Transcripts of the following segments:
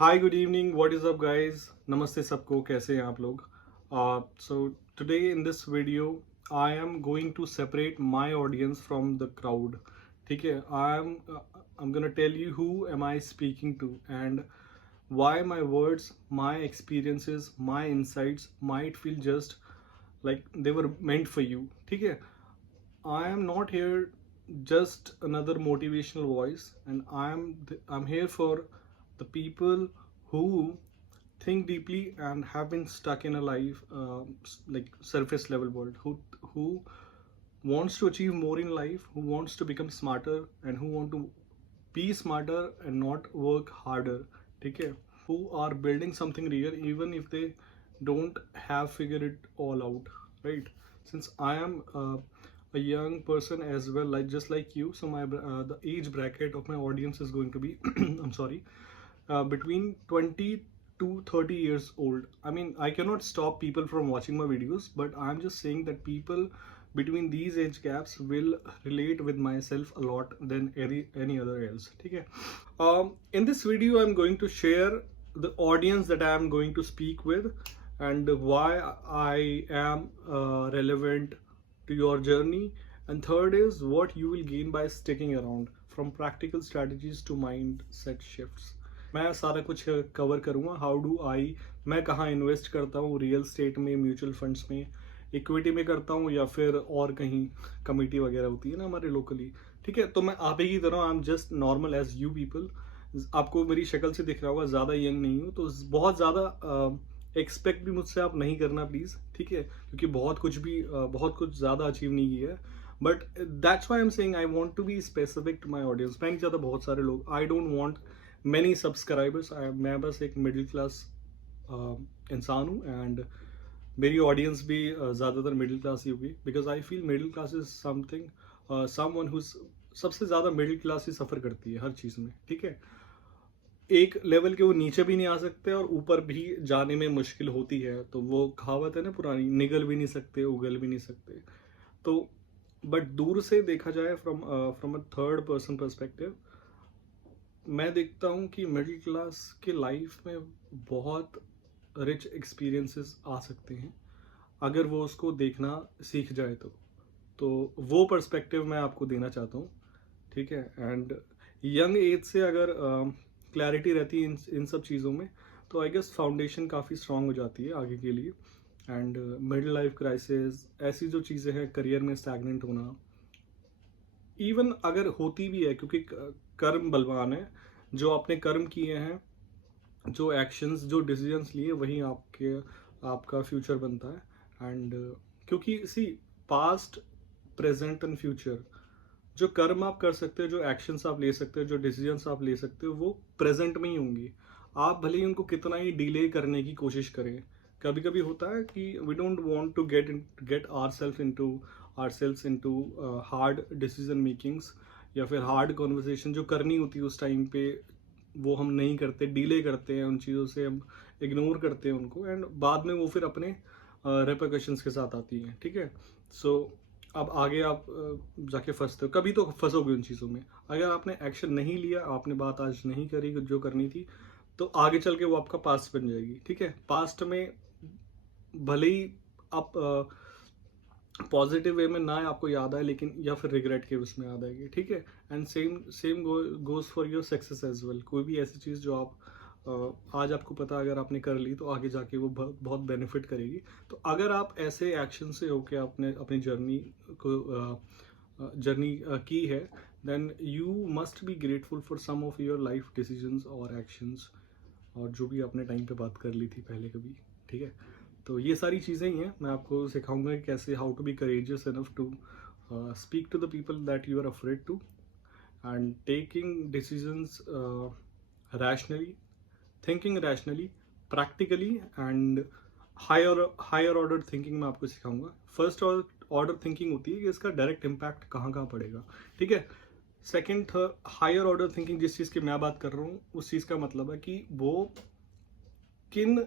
Hi good evening what is up guys नमस्ते सबको कैसे हैं आप लोग so today in this video I am going to separate my audience from the crowd ठीक है I am gonna tell you who am I speaking to and why my words, my experiences, my insights might feel just like they were meant for you. ठीक है, I am not here just another motivational voice, and I'm here for the people who think deeply and have been stuck in a life like surface level world, who wants to achieve more in life, who wants to become smarter, and who want to be smarter and not work harder. ठीक है, who are building something real even if they don't have figured it all out, right? Since I am a young person as well, like just like you, so my the age bracket of my audience is going to be I'm sorry, between 20 to 30 years old. I mean, I cannot stop people from watching my videos, but I'm just saying that people between these age gaps will relate with myself a lot than any other else. ठीक है, in this video I'm going to share the audience that I am going to speak with and why I am relevant to your journey, and third is what you will gain by sticking around, from practical strategies to mindset shifts. मैं सारा कुछ cover करूँगा. How do I, मैं कहाँ invest करता हूँ, real estate में, mutual funds में, इक्विटी में करता हूँ या फिर और कहीं कमिटी वगैरह होती है ना हमारे लोकली. ठीक है, तो मैं आप ही की तरह I am just normal as you people. आपको मेरी शक्ल से दिख रहा होगा ज़्यादा यंग नहीं हूँ, तो बहुत ज़्यादा एक्सपेक्ट भी मुझसे आप नहीं करना प्लीज़. ठीक है, क्योंकि बहुत कुछ ज़्यादा अचीव नहीं किया है. But that's why am saying I want to be specific to my audience. मैं नहीं चाहता बहुत सारे लोग, I don't want many subscribers. मैं बस एक मिडिल क्लास इंसान हूँ, एंड मेरी ऑडियंस भी ज़्यादातर मिडिल क्लास ही होगी, because I feel middle class is something someone who सबसे ज़्यादा मिडिल क्लास ही सफ़र करती है हर चीज़ में. ठीक है, एक लेवल के वो नीचे भी नहीं आ सकते और ऊपर भी जाने में मुश्किल होती है. तो वो कहावत है ना पुरानी, निगल भी नहीं सकते उगल भी नहीं सकते. तो बट दूर से देखा जाए from a third person perspective, मैं देखता हूँ कि मिडिल क्लास के लाइफ में बहुत रिच एक्सपीरियंसेस आ सकते हैं अगर वो उसको देखना सीख जाए तो वो पर्सपेक्टिव मैं आपको देना चाहता हूँ. ठीक है, एंड यंग एज से अगर क्लैरिटी रहती है इन सब चीज़ों में, तो आई गेस फाउंडेशन काफ़ी स्ट्रांग हो जाती है आगे के लिए. एंड मिडिल लाइफ क्राइसिस, ऐसी जो चीज़ें हैं, करियर में स्टैग्नेंट होना, इवन अगर होती भी है, क्योंकि कर्म बलवान है. जो आपने कर्म किए हैं, जो एक्शंस, जो डिसीजंस लिए, वही आपका फ्यूचर बनता है. एंड क्योंकि सी, पास्ट, प्रेजेंट एंड फ्यूचर, जो कर्म आप कर सकते हो, जो एक्शंस आप ले सकते हो, जो डिसीजंस आप ले सकते हो, वो प्रेजेंट में ही होंगी. आप भले ही उनको कितना ही डिले करने की कोशिश करें. कभी कभी होता है कि we don't want to get our self into hard decision makings, या फिर हार्ड कॉन्वर्सेशन जो करनी होती है उस टाइम पे, वो हम नहीं करते, डिले करते हैं उन चीज़ों से, हम इग्नोर करते हैं उनको, एंड बाद में वो फिर अपने रेपरकशंस के साथ आती हैं. ठीक है, सो अब आगे आप जाके फंसते हो, कभी तो फंसोगे उन चीज़ों में. अगर आपने एक्शन नहीं लिया, आपने बात आज नहीं करी जो करनी थी, तो आगे चल के वो आपका पास्ट बन जाएगी. ठीक है, पास्ट में भले ही आप पॉजिटिव वे में ना आपको याद आए, लेकिन या फिर रिग्रेट के उसमें याद आएगी. ठीक है, and same goes for your success as well. कोई भी ऐसी चीज़ जो आप आज आपको पता अगर आपने कर ली, तो आगे जाके वो बहुत बेनिफिट करेगी. तो अगर आप ऐसे एक्शन से होके आपने अपनी जर्नी की है, then you must be grateful for some of your life decisions और एक्शंस, और जो भी आपने टाइम पे बात कर ली थी पहले कभी. ठीक है, तो ये सारी चीज़ें ही हैं. मैं आपको सिखाऊंगा कि कैसे, how to be courageous enough to speak to the people that you are afraid to, and taking decisions rationally, thinking rationally, practically, and higher order thinking मैं आपको सिखाऊंगा. फर्स्ट ऑर्डर थिंकिंग होती है कि इसका डायरेक्ट इम्पैक्ट कहाँ कहाँ पड़ेगा. ठीक है, second, third, higher order thinking, जिस चीज़ की मैं बात कर रहा हूँ, उस चीज़ का मतलब है कि वो किन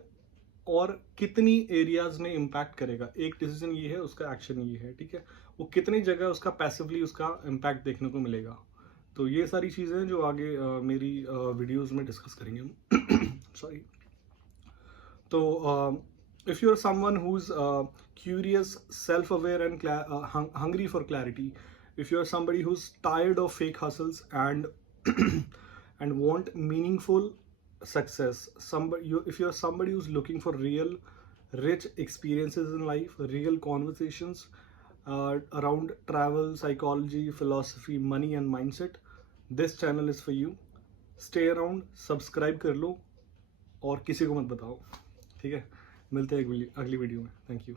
और कितनी एरियाज में इम्पैक्ट करेगा. एक डिसीजन ये है, उसका एक्शन ये है. ठीक है, वो कितनी जगह उसका पैसिवली उसका इम्पैक्ट देखने को मिलेगा. तो ये सारी चीज़ें हैं जो आगे मेरी वीडियोस में डिस्कस करेंगे हम सॉरी. तो if you're someone who's curious, self-aware and hungry for clarity, if you're somebody who's tired of fake hustles and and want meaningful success, if you're somebody who's looking for real rich experiences in life, real conversations around travel, psychology, philosophy, money and mindset, this channel is for you. Stay around, subscribe कर लो और किसी को मत बताओ. ठीक है, मिलते हैं अगली वीडियो में. Thank you.